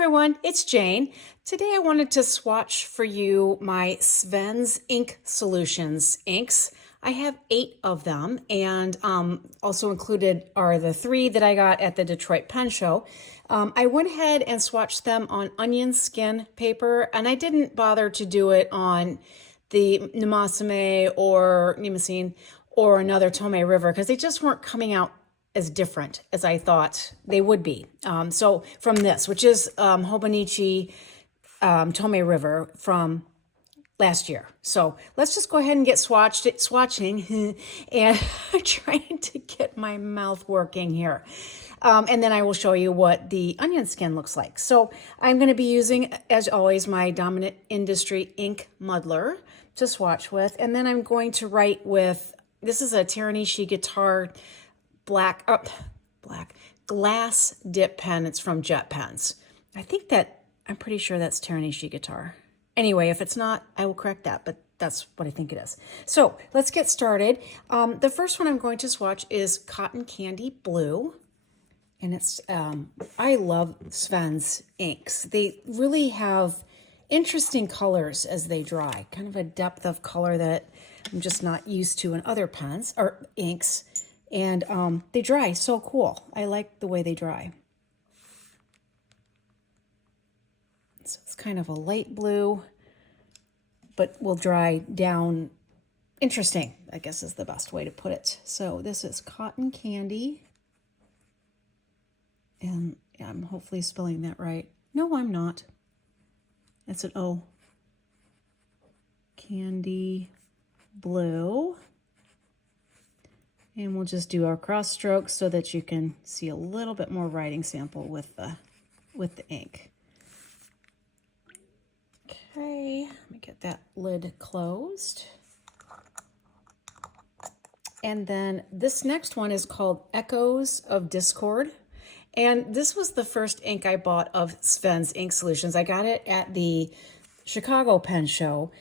everyone, it's Jane. Today I wanted to swatch for you my Sven's Ink Solutions inks. I have 8 of them, and also included are the 3 that I got at the Detroit Pen Show. I went ahead and swatched them on onion skin paper, and I didn't bother to do it on the Namassame or Nimacine or another Tomei River because they just weren't coming out as different as I thought they would be. So from this, which is Hobonichi Tomei River from last year. So let's just go ahead and get swatching and I'm trying to get my mouth working here. And then I will show you what the onion skin looks like. So I'm going to be using, as always, my Dominant Industry ink muddler to swatch with. And then I'm going to write with, this is a Teranishi Guitar black glass dip pen. It's from Jet Pens. I'm pretty sure that's Teranishi Guitar. Anyway, if it's not, I will correct that, but that's what I think it is. So let's get started. The first one I'm going to swatch is Cotton Candy Blue. And it's, I love Sven's inks. They really have interesting colors as they dry, kind of a depth of color that I'm just not used to in other pens or inks. And they dry so cool. I like the way they dry. So it's kind of a light blue, but will dry down interesting, I guess is the best way to put it. So this is Cotton Candy. And I'm hopefully spelling that right. No, I'm not. That's an O. Candy Blue. And we'll just do our cross strokes so that you can see a little bit more writing sample with the ink. Okay, let me get that lid closed. And then this next one is called Echoes of Discord. And this was the first ink I bought of Sven's Ink Solutions. I got it at the Chicago Pen Show.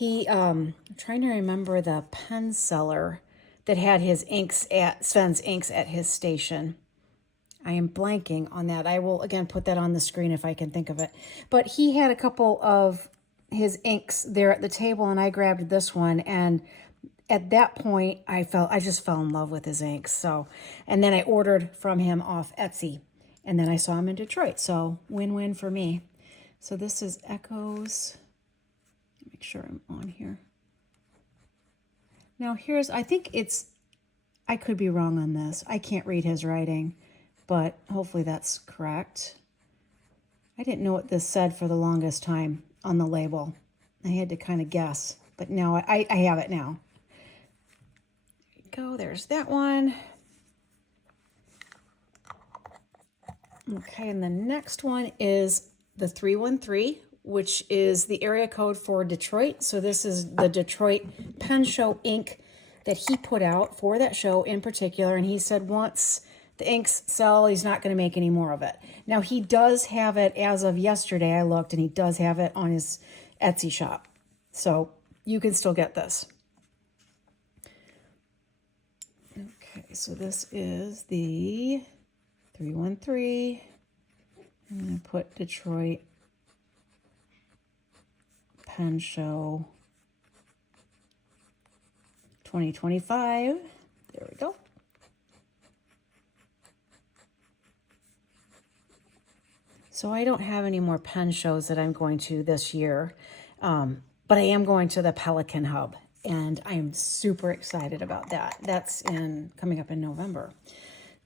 I'm trying to remember the pen seller that had his inks at Sven's inks at his station. I am blanking on that. I will again put that on the screen if I can think of it. But he had a couple of his inks there at the table, and I grabbed this one. And at that point, I just fell in love with his inks. So, and then I ordered from him off Etsy, and then I saw him in Detroit. So win-win for me. So this is Echoes. Make sure I'm on here. Now I could be wrong on this. I can't read his writing, but hopefully that's correct. I didn't know what this said for the longest time on the label. I had to kind of guess, but now I have it now. There you go, there's that one. Okay, and the next one is the 313, which is the area code for Detroit. So this is the Detroit Pen Show ink that he put out for that show in particular. And he said once the inks sell, he's not going to make any more of it. Now, he does have it as of yesterday. I looked, and he does have it on his Etsy shop. So you can still get this. Okay, so this is the 313. I'm going to put Detroit Pen Show 2025. There we go. So I don't have any more pen shows that I'm going to this year, but I am going to the Pelican Hub, and I am super excited about that. That's coming up in November,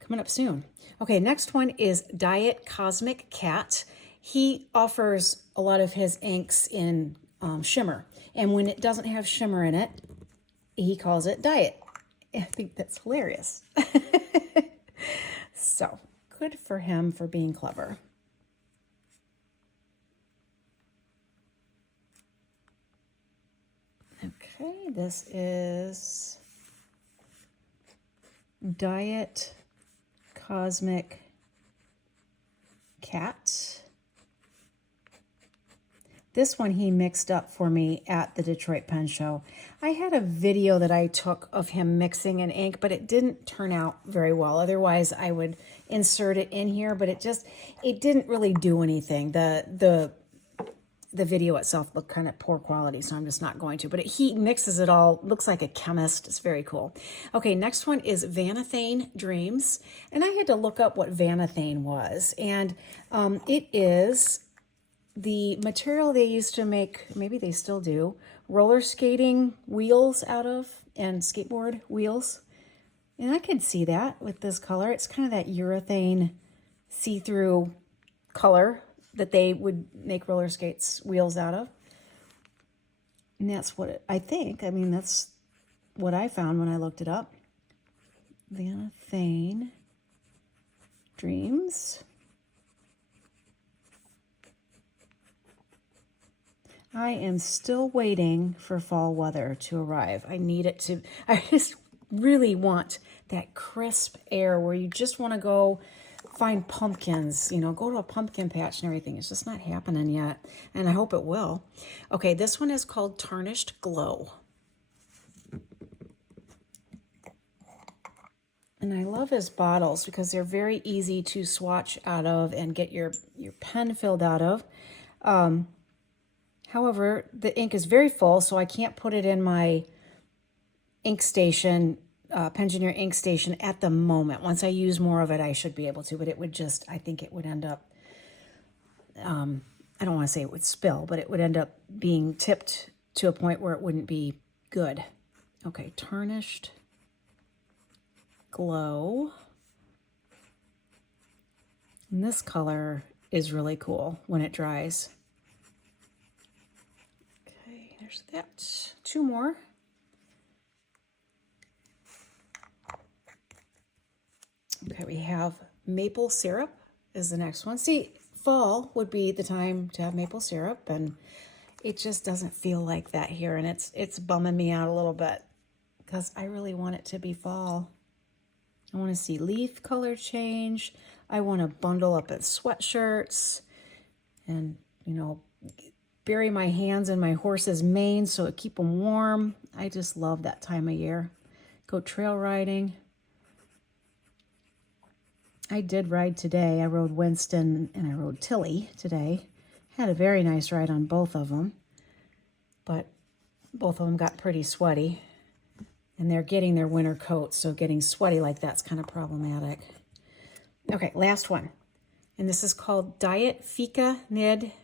coming up soon. Okay, next one is Diet Cosmic Cat. He offers a lot of his inks in shimmer, and when it doesn't have shimmer in it, he calls it Diet. I think that's hilarious. So good for him for being clever. Okay, this is Diet Cosmic Cat. This one he mixed up for me at the Detroit Pen Show. I had a video that I took of him mixing an ink, but it didn't turn out very well. Otherwise, I would insert it in here, but it didn't really do anything. The video itself looked kind of poor quality, so I'm just not going to. But he mixes it all, looks like a chemist. It's very cool. Okay, next one is Vanathane Dreams. And I had to look up what Vanathane was. And it is the material they used to make, maybe they still do, roller skating wheels out of and skateboard wheels. And I could see that with this color. It's kind of that urethane see-through color that they would make roller skates wheels out of. And that's what I think. I mean, that's what I found when I looked it up. Vanathane Dreams. I am still waiting for fall weather to arrive. I need it to, I just really want that crisp air where you just want to go find pumpkins, you know, go to a pumpkin patch and everything. It's just not happening yet, and I hope it will. Okay, this one is called Tarnished Glow. And I love his bottles because they're very easy to swatch out of and get your pen filled out of. However, the ink is very full, so I can't put it in my ink station, Pensioner ink station at the moment. Once I use more of it, I should be able to, but it would just, I think it would end up, I don't want to say it would spill, but it would end up being tipped to a point where it wouldn't be good. Okay, Tarnished Glow. And this color is really cool when it dries. Okay, there's that. Two more. Okay, we have maple syrup is the next one. See, fall would be the time to have maple syrup, and it just doesn't feel like that here, and it's bumming me out a little bit because I really want it to be fall. I want to see leaf color change. I want to bundle up in sweatshirts and, you know, bury my hands in my horse's mane so it keep them warm. I just love that time of year. Go trail riding. I did ride today. I rode Winston and I rode Tilly today. Had a very nice ride on both of them, but both of them got pretty sweaty, and they're getting their winter coats, so getting sweaty like that's kind of problematic. Okay, last one, and this is called Diet Fika Med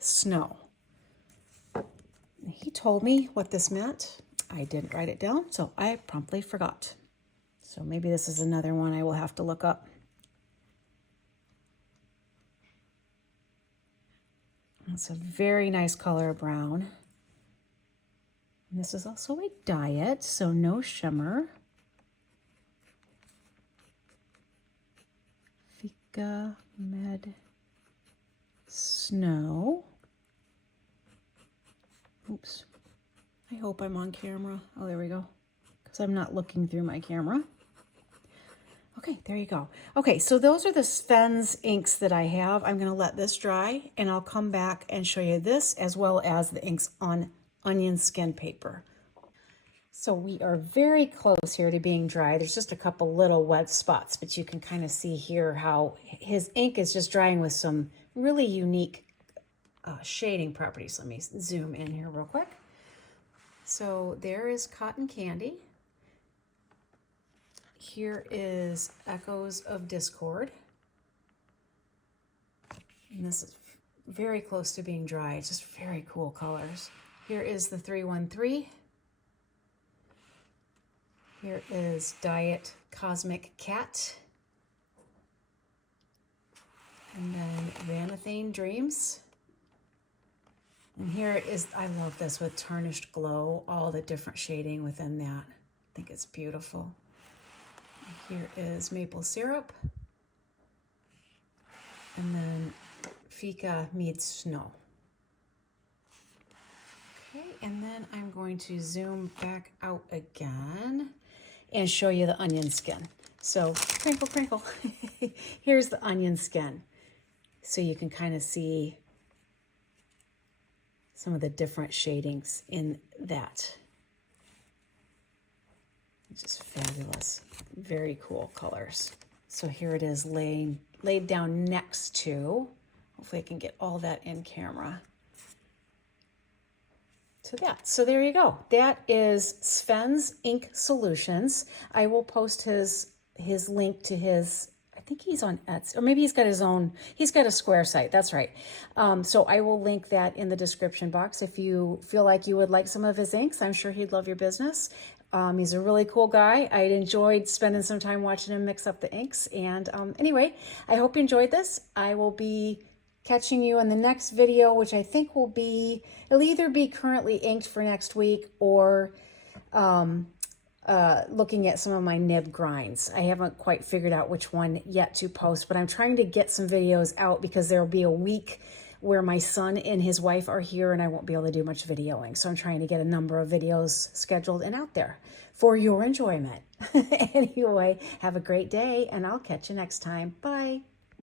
Snow. He told me what this meant. I didn't write it down, so I promptly forgot. So maybe this is another one I will have to look up. It's a very nice color of brown. And this is also a diet, so no shimmer. Fika Med Snow. Oops. I hope I'm on camera. Oh, there we go. Because I'm not looking through my camera. Okay, there you go. Okay, so those are the Sven's inks that I have. I'm going to let this dry, and I'll come back and show you this as well as the inks on onion skin paper. So we are very close here to being dry. There's just a couple little wet spots, but you can kind of see here how his ink is just drying with some really unique shading properties. Let me zoom in here real quick. So there is Cotton Candy. Here is Echoes of Discord. And this is very close to being dry. It's just very cool colors. Here is the 313. Here is Diet Cosmic Cat. And then Vanathane Dreams. And here is, I love this with Tarnished Glow, all the different shading within that. I think it's beautiful. Here is Maple Syrup. And then Fika Meets Snow. Okay, and then I'm going to zoom back out again and show you the onion skin. So, crinkle, crinkle. Here's the onion skin. So you can kind of see some of the different shadings in that. It's just fabulous. Very cool colors. So here it is laid down next to, hopefully I can get all that in camera, to that. So there you go. That is Sven's Ink Solutions. I will post his link to his, I think he's on Etsy, or maybe he's got his own, he's got a Square site. That's right. So I will link that in the description box. If you feel like you would like some of his inks, I'm sure he'd love your business. He's a really cool guy. I enjoyed spending some time watching him mix up the inks. And anyway, I hope you enjoyed this. I will be catching you in the next video, which I think will be, it'll either be currently inked for next week or looking at some of my nib grinds. I haven't quite figured out which one yet to post, but I'm trying to get some videos out because there will be a week where my son and his wife are here and I won't be able to do much videoing. So I'm trying to get a number of videos scheduled and out there for your enjoyment. Anyway, have a great day and I'll catch you next time. Bye.